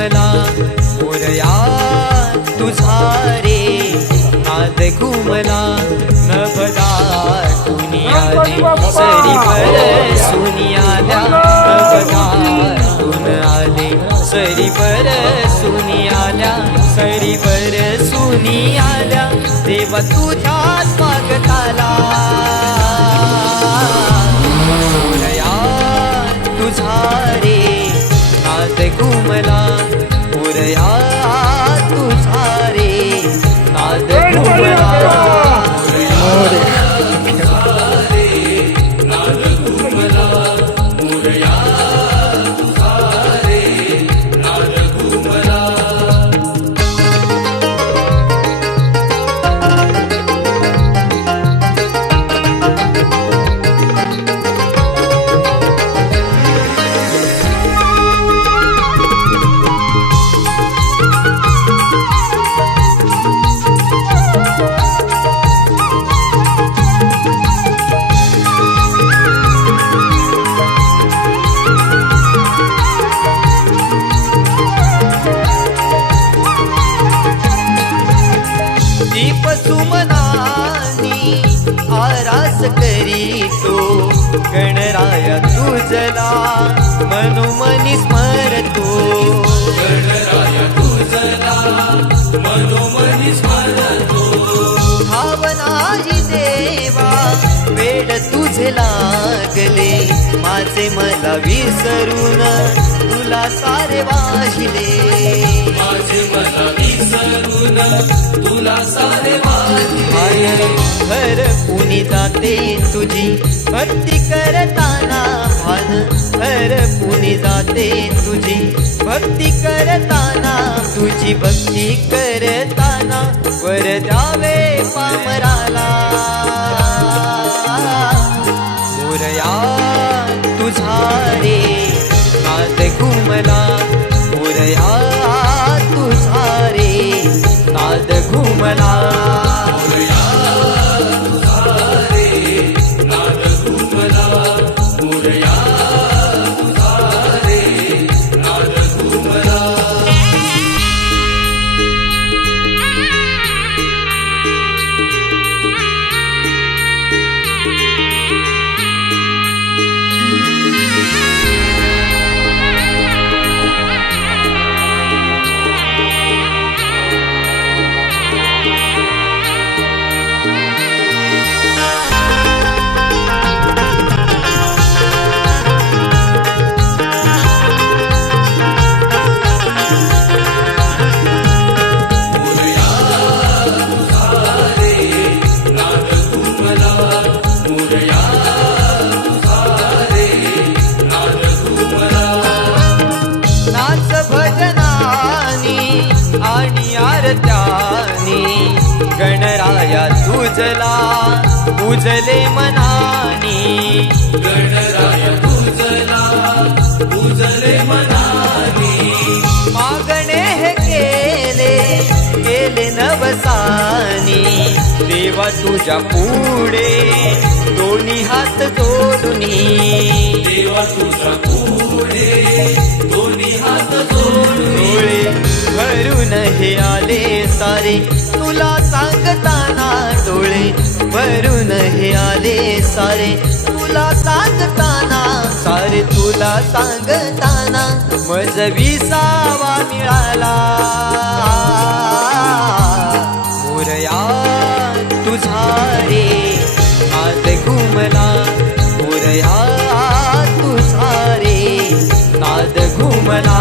घुमला मोरया तुझा रे नाद घुमला नभदाटून आले सरीवर सुनी आल्या नभदाटून आले सरीवर सुनी आल्या सरीवर सुनी आल्या देवा तुझ्या स्वागताला मोरया तुझा रे नाद घुमला मोरया तुझा रे नाद घुमला दीप सुमनानी आरास करीतो गणराया तुझला मनोमनी स्मरतो गणराया तुझला मनोमनी स्मरतो भावनाही देवा वेड तुझे लागले माझे मला विसरून तुला सारे वाहिले माझे मला विसरून तुला सारे वाहिले हर पुनी जाते तुझी भक्ती करताना भान हर पुनी जाते तुझी भक्ती करताना तुझी भक्ती करताना वर द्यावे पामराला मोरया तुझा रे नाद घुमला मोरया तुझा रे नाद घुमला मोरया तुझा रे नाद घुमला मोरया तुझा रे नाद घुमला नाच भजनानी आणि आरत्यानी गणराया तुझला पूजले मनानी गणराया तुझला पूजले मनानी मागणे हे केले नवसानी देवा तुझ्या पुढे दोन्ही हात जोडूनी देवा तुझा पुढे दोन्ही हात जोडून डोळे भरून हे आले सारे तुला सांगताना डोळे भरून हे आले सारे तुला सांगताना सारे तुला सांगताना मज विसावा मिळाला मोरया तुझा रे नाद घुमला मोरया तुझा रे नाद घुमला